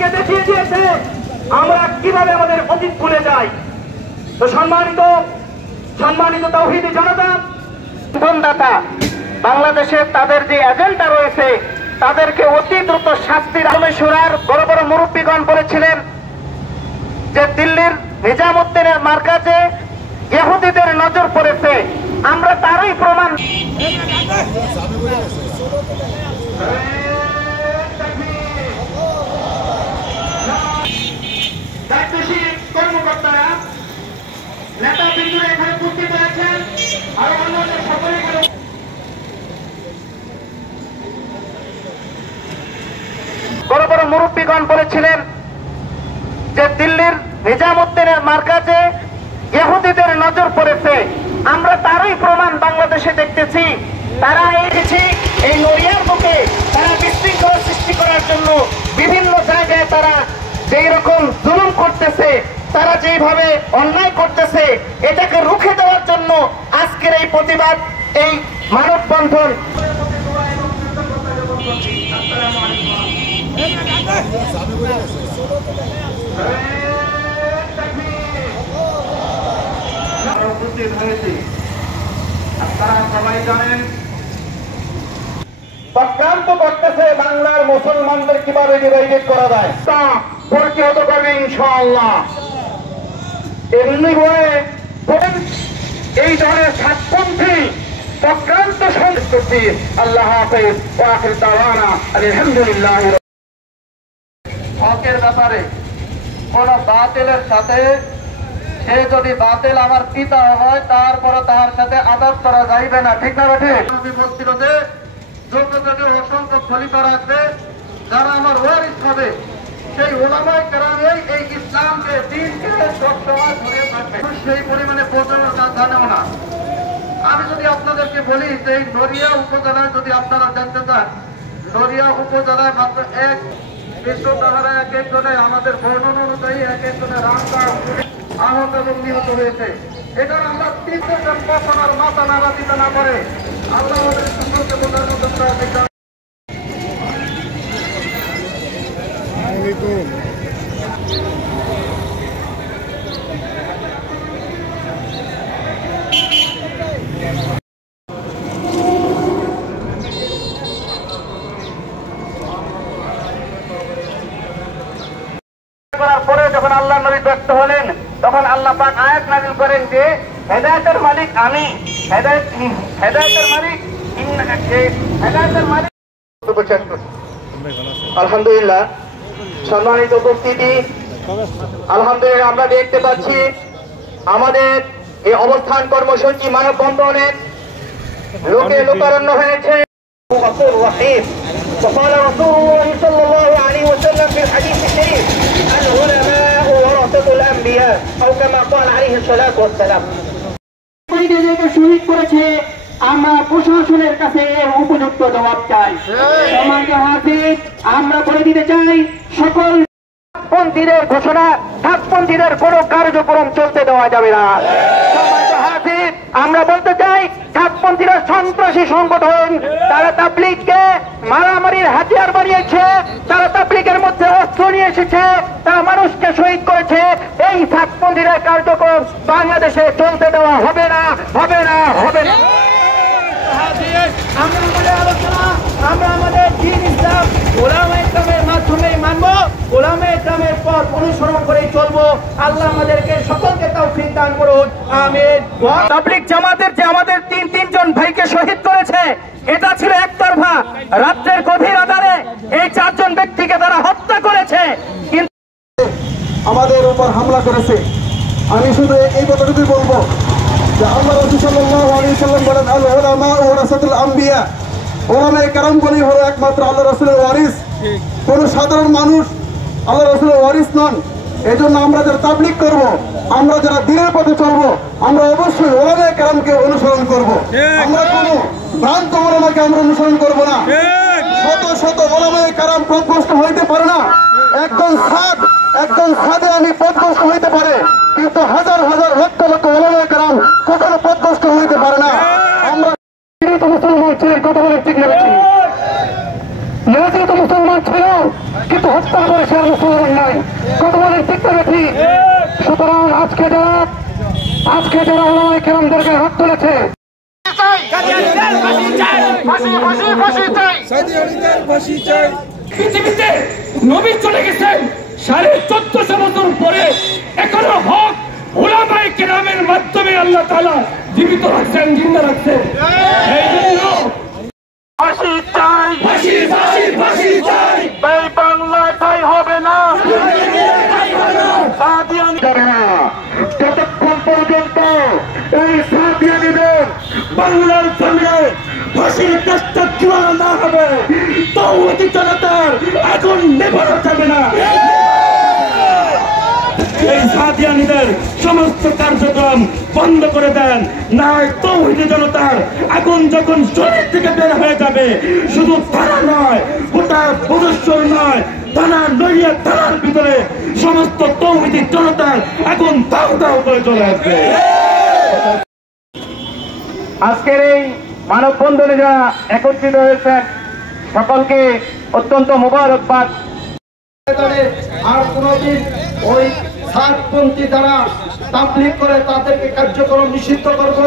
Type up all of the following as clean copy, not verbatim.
আমাদেরকে দেখিয়ে দিয়েছে আমরা কিভাবে আমাদের অতীত ভুলে যাই। তো সম্মানিত তাওহীদি জনতা, দাতা বাংলাদেশে তাদের যে এজেন্ডা রয়েছে তাদেরকে অতি দ্রুত শাস্তির সুরার বড় বড় মুরব্বীগণ বলেছিলেন যে দিল্লির নিজামুদ্দিনের মার্কাজে ইহুদিদের নজর পড়েছে, আমরা তারই প্রমাণ। কর্মকর্তারা নেতাবৃন্দরা এখানে উপস্থিত হয়েছেন, আর অন্যান্য সকলে বড় বড় মুরব্বীগণ বলেছিলেন যে দিল্লির নিজামুদ্দিনের মার্কাজে ইহুদিদের নজর পড়েছে, আমরা তারই প্রমাণ বাংলাদেশে দেখতেছি। তারা এই নড়িয়ার বুকে তারা বিশৃঙ্খলা সৃষ্টি করার জন্য বিভিন্ন জায়গায় তারা যেই রকম জুলুম করতেছে, তারা যেভাবে অন্যায় করতেছে, এটাকে রুখে দেওয়ার জন্য আজকের এই প্রতিবাদ, এই মানববন্ধন। উপস্থিত হয়েছি, আপনারা সবাই জানেন চক্রান্ত করতেছে বাংলার মুসলমানদের কিভাবে ডিভাইডেড করা যায়, তা প্রতিহত করবে ইনশাআল্লাহ। এমনি বলে এই ধরনের সাতপন্থী চক্রান্ত সংস্কৃতি। আল্লাহ হাফেজ ওয়া আখির দাওয়ানা আলহামদুলিল্লাহ। হকের ব্যাপারে কোন বাতিলের সাথে, সে যদি বাতিল আমার পিতা হয় তারপরে তার সাথে আদাব করা যাইবে না, ঠিক না বেঠে? বলছিল যে যোগ্যযোগ্য অসংখ্য খলিফা রাখবে, যারা আমার ওয়ারিস হবে, সেই ওলামায়ে কেরামেই এই ইসলামকে দ্বীনকে সবসময় ধরে থাকবে। সেই পরিমাণে বোঝানোর কাজ জানেও না। আমি যদি আপনাদেরকে বলি যে এই নড়িয়া উপজেলায় যদি আপনারা জানতে চান, নড়িয়া উপজেলায় মাত্র এক বিশ্বতাহারা এক একজনে আমাদের বর্ণনা অনুযায়ী এক একজনের রাস্তা আহত এবং নিহত হয়েছে। এটা আমরা তিনজন কখন আর মাথা নাড়া দিতে না পারে আল্লাহ আমাদের সুন্দরকে বোঝার মতো করার পরে যখন আল্লাহ নবী ব্যস্ত হলেন, তখন আল্লাহ পাক আয়াত নাযিল করেন যে হেদায়েতের মালিক আমি, হেদায়েতের মালিক আলহামদুলিল্লাহ। সম্মানিত উপস্থিতি, আলহামদুলিল্লাহ আমরা দেখতে পাচ্ছি আমাদের এই অবস্থান কর্মসূচি মানববন্ধনের লোকে লোকারণ্য হয়েছে। وقال رسول الله صلى الله عليه وسلم في الحديث الشريف العلماء ورثة الأنبياء أو كما قال عليه الصلاة والسلام। শহীদ করেছে, আমরা প্রশাসনের কাছে উপযুক্ত জবাব চাই। সমাজে হাজির আমরা বলে দিতে চাই, সকল পন্থীদের ঘোষণা, সাতপন্থীদের কোন কার্যক্রম চলতে দেওয়া যাবে না। সমাজে হাজির আমরা বলতে চাই, সাতপন্থীরা সন্ত্রাসী সংগঠন, তারা তাবলীগকে মারামারির হাতিয়ার বানিয়েছে, তারা তাবলীগের মধ্যে অস্ত্র নিয়ে এসেছে, তারা মানুষকে শহীদ করেছে। এই সাতপন্থীরা কার্যক্রম বাংলাদেশে চলতে দেওয়া হবে না, হবে না, হবে না। আমরা আমাদের আলোচনা, আমরা আমাদের দ্বীন ইসলাম উলামায়ে কেরামের মাধ্যমেই মানব, উলামায়ে কেরামের পথ অনুসরণ করেই চলবো। আল্লাহ আমাদেরকে সকলকে তৌফিক দান করুন, আমিন। তাবলীগ জামাতের যে আমাদের তিনজন ভাইকে শহীদ করেছে, এটা ছিল একতরফা। রাত্রের গভীর আঁধারে এই চারজন ব্যক্তিকে তারা হত্যা করেছে, কিন্তু আমাদের উপর হামলা করেছে। আমি শুধু এই কথাটুকুই বলবো যে আল্লাহ রাসূল সাল্লাল্লাহু আলাইহি ওয়াসাল্লাম বলেন, আল উলামা ওয়ারাসাতুল আম্বিয়া, ওলামায়ে কেরামগণই হলো একমাত্র আল্লাহ রাসূলের ওয়ারিস। কোন সাধারণ মানুষ আল্লাহ রাসূলের ওয়ারিস নন। এই জন্য আমরা যারা তাবলীগ করবো, আমরা যারা দ্বীনের পথে চলবো, আমরা অবশ্যই ওলামায়ে কেরামকে অনুসরণ করবো। আমরা কোনো ভ্রান্ত ওলামাকে আমরা অনুসরণ করবো না। শত শত ওলামায়ে কেরাম পথভ্রষ্ট হইতে পারে না। একজন সাদে আমি পথভ্রষ্ট হইতে পারে, কিন্তু হাজার হাজার লক্ষ লক্ষ ওলামায়ে কেরাম কখনো পথভ্রষ্ট হইতে পারে না। আমরা মুসলমান ছিলেন, কথা বলে ঠিক নেবেছি, তো মুসলমান ছিল কিন্তু হত্যা করে সে বলেন নাই, কত বলেন ঠিক করে ঠিক। সুতরাং আজকে যারা ওলামায়ে কেরামদেরকে হাত তুলেছে, পৃথিবীতে নবী চলে গেছেন 1450 বছর পরে, এখনো হক উলামায়ে কেরামের মাধ্যমে আল্লাহ তাআলা জীবিত রাখছেন, জিন্দা রাখছেন। এই জন্য ফাঁসি চাই, ফাঁসি ফাঁসি ফাঁসি চাই, তাই বাংলায় ঠাঁই হবে না, যতক্ষণ পর্যন্ত এই সাদিয়ানীদের বাংলার জমিনে ফাঁসির কাজটা চূড়ান্ত না হবে, তাওহীদি জনতার আগুন নেভানো যাবে না। এই সাদিয়ানীদের সমস্ত কার্যক্রম বন্ধ করে দেন, না তাওহীদি জনতার আগুন যখন শরীর থেকে বের হয়ে যাবে, শুধু তারা নয়, গোটা বদস্বর নয়, থানা নড়িয়া থানার ভিতরে সমস্ত তাওহীদি জনতার আগুন দাও দাও করে চলে আসবে। আজকের এই মানববন্ধনে যারা একত্রিত হয়েছেন সকলকে অত্যন্ত মোবারকবাদ। আর কোনদিন ওই সাতপন্থী যারা তাবলীগ করে তাদেরকে কার্যক্রম নিষিদ্ধ করব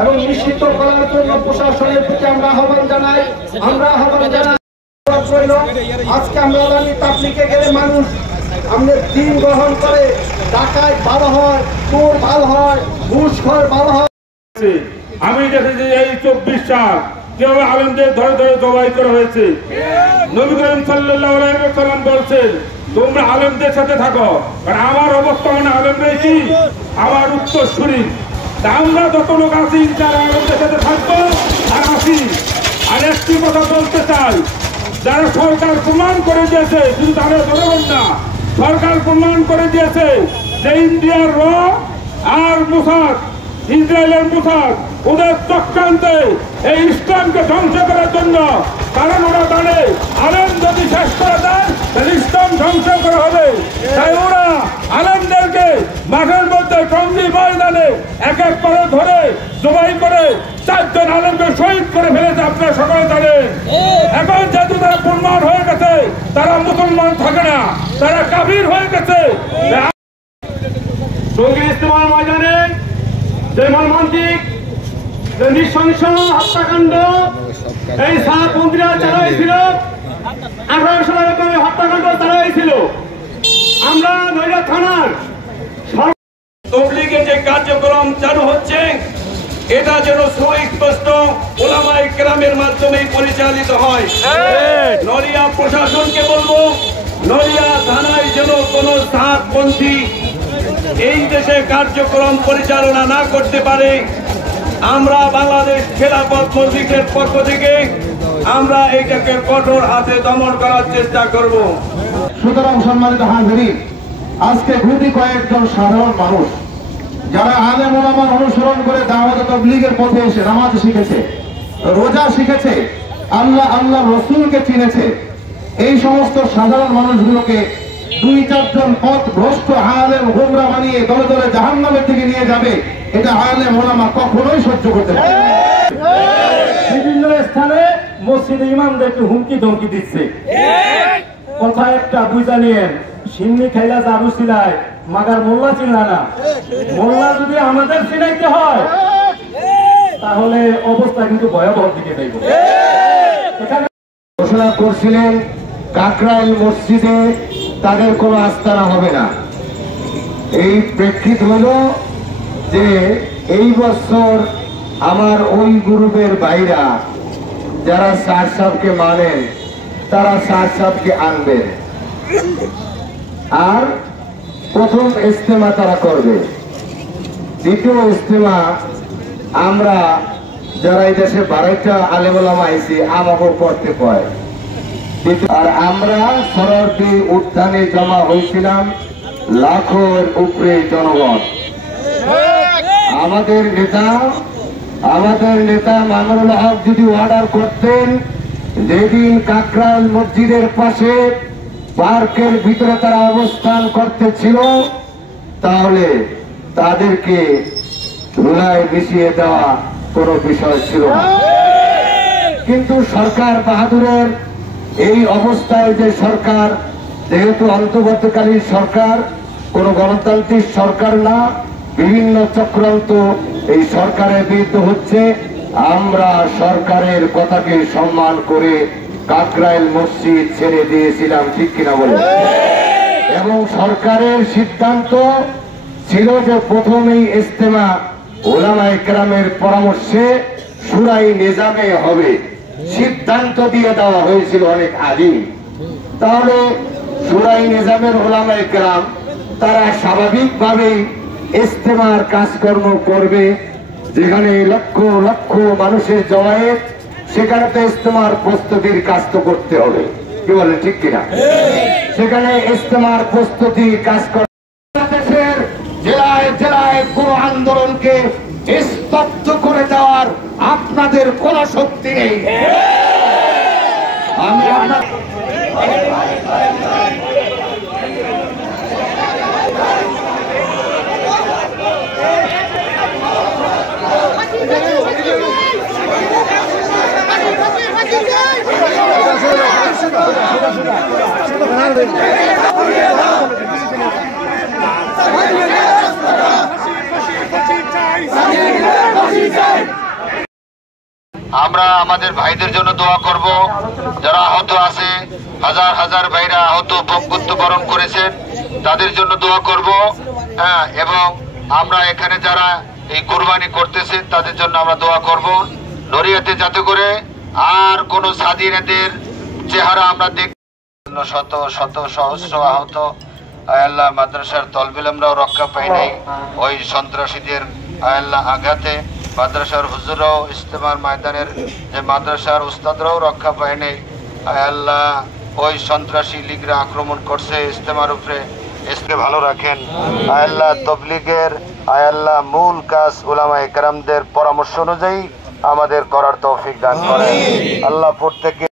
এবং নিষিদ্ধ করার জন্য প্রশাসনের প্রতি আমরা আহ্বান জানাই। আজকে আমরা তাবলীগে গেলে মানুষ আমাদের দিন গ্রহণ করে, ডাকাত ভালো হয়, চোর ভালো হয়, ঘুষখোর ভালো হয়। আমি দেখেছি এই 24 সাল কিভাবে আলেমদের ধরে ধরে জবাই করা হয়েছে। নবী করিম সাল্লাল্লাহু আলাইহি ওয়াসাল্লাম বলছেন, তোমরা আলেমদের সাথে থাকো, কারণ আমার অবস্থা মানে আলেমরাই কি আমার উত্তরসূরি। আমরা যত লোক আছি যারা আলেমদের সাথে থাকবো আর আছি। আর একটি কথা বলতে চাই, যারা সরকার প্রমাণ করে দিয়েছে, শুধু তাদের জনগণ না, সরকার প্রমাণ করে দিয়েছে যে ইন্ডিয়ার র আর মোসাদ, ইসরায়েলের মোসাদ ওদের চক্রান্তে এই ইসলামকে ধ্বংস করার জন্য। কারণ ওরা জানে আলেম যদি শেষ করে দেয় তাহলে ইসলাম ধ্বংস করা হবে। তাই ওরা আলেমদেরকে মাঠের মধ্যে টঙ্গী ময়দানে এক এক করে ধরে জবাই করে 4 জন আলেমকে শহীদ করে ফেলেছে, আপনারা সকলে জানেন। এখন যেহেতু তারা প্রমাণ হয়ে গেছে, তারা মুসলমান থাকে না, তারা কাফির হয়ে গেছে। টঙ্গী ইস্তেমার ময়দানে যে মর্মান্তিক নৃশংস হত্যাকাণ্ড এই সাতপন্থীরা চালাইছিল, 18 সালের হত্যাকাণ্ড চালাইছিল, আমরা নড়িয়া থানার তাবলীগের যে কার্যক্রম চালু হচ্ছে এটা যেন সুস্পষ্ট উলামায়ে কেরামের মাধ্যমে পরিচালিত হয়। নড়িয়া প্রশাসনকে বলবো, নড়িয়া থানায় যেন কোনো সাতপন্থী এই দেশে কার্যক্রম পরিচালনা না করতে পারে। আমরা বাংলাদেশ খেলাফত মজলিসের পক্ষ থেকে আমরা এইটাকে কঠোর হাতে দমন করার চেষ্টা করব। সুতরাং সম্মানিত হাজিরিন, আজকে গুটি কয়েকজন সাধারণ মানুষ যারা আলেম ওলামার অনুসরণ করে দাওয়াত তাবলীগের পথে এসে নামাজ শিখেছে, রোজা শিখেছে, আল্লাহ আল্লাহ রসুলকে চিনেছে, এই সমস্ত সাধারণ মানুষগুলোকে 2-4 জন পথ ভ্রষ্ট আলেম গোমরা বানিয়ে দলে দলে জাহান্নামের দিকে নিয়ে যাবে, এটা আলেম ওলামা কখনোই সহ্য করতে পারে না। বিভিন্ন স্থানে মসজিদে ইমামদেরকে হুমকি ধমকি দিচ্ছে। কথা একটা বুঝা নিয়েন, সিন্নি খাইলা জাদু সিলাই মাগার মোল্লা চিনলা না। মোল্লা যদি আমাদের চিনাইতে হয় তাহলে অবস্থা কিন্তু ভয়াবহ দিকে যাইব। ঘোষণা করছিলেন কাকরাইল মসজিদে তাদের কোনো আস্তানা হবে না। এই প্রেক্ষিত হল যে এই বছর আমার ওই গ্রুপের ভাইরা যারা স্যার সাহেবকে মানেন তারা স্যার সাহেবকে আনবেন, আর প্রথম ইজতেমা তারা করবে, দ্বিতীয় ইজতেমা আমরা যারা এই দেশে 12টা আলেম ওলামা আইছি আমাকে করতে পায়। আর আমরা শরণার্থী উত্থানে জমা হয়েছিলাম লাখের উপরে জনগণ। আমাদের নেতা মামুনুল হক যদি অর্ডার করতেন যেদিন কাকরাইল মসজিদের পাশে পার্কের ভিতরে তারা অবস্থান করতেছিল, তাহলে তাদেরকে ধুলায় মিশিয়ে দেওয়া কোনো বিষয় ছিল না। কিন্তু সরকার বাহাদুরের এই অবস্থায় যে সরকার যেহেতু অন্তর্বর্তীকালীন সরকার কোনো গণতান্ত্রিক সরকার না, বিভিন্ন চক্রান্ত এই সরকারের বিরুদ্ধে হচ্ছে, আমরা সরকারের কথাকে সম্মান করে কাকরাইল মসজিদ ছেড়ে দিয়েছিলাম, ঠিক কিনা বলে। এবং সরকারের সিদ্ধান্ত ছিল যে প্রথমেই ইজতেমা উলামায়ে কেরামের পরামর্শে শুরাই নিজামে হবে, সিদ্ধান্ত দিয়ে দেওয়া হয়েছিল অনেক আগে। তাহলে শুরাই নিজামের উলামায়ে কেরাম তারা স্বাভাবিকভাবেই ইজতেমার কাজকর্ম করবে, যেখানে লক্ষ লক্ষ মানুষের জমায়েত, সেখানে তো ইজতেমার প্রস্তুতির কাজ তো করতে হবে, কি বলে, ঠিক কিনা। সেখানে ইজতেমার প্রস্তুতির কাজ করে দেশের জেলায় জেলায় কোন আন্দোলনকে স্তব্ধ করে দেওয়ার আপনাদের কোন শক্তি নেই। আমি আপনার আমরা আমাদের ভাইদের জন্য দোয়া করব, যারা আহত আছে, হাজার হাজার ভাইরা আহত মৃত্যুবরণ করেছেন, তাদের জন্য দোয়া করব। হ্যাঁ, এবং আমরা এখানে যারা এই কুরবানি করতেছেন তাদের জন্য আমরা দোয়া করব, নড়িয়াতে যাতে করে আর কোন স্বাধীনদের চেহারা আমরা দেখ। শত শত সহস্র আহত, আল্লাহ মাদ্রাসার তলবিল আমরাও রক্ষা পাই নাই ওই সন্ত্রাসীদের আল্লাহ আঘাতে। মাদ্রাসার হুজুররাও ইজতেমার ময়দানের যে মাদ্রাসার উস্তাদরাও রক্ষা পায় নাই। আল্লাহ ওই সন্ত্রাসী লীগরা আক্রমণ করছে ইজতেমার উপরে, ইসকে ভালো রাখেন। আল্লাহ তবলিগের আল্লাহ মূল কাজ উলামায়ে কেরামদের পরামর্শ অনুযায়ী আমাদের করার তৌফিক দান করেন। আল্লাহ প্রত্যেককে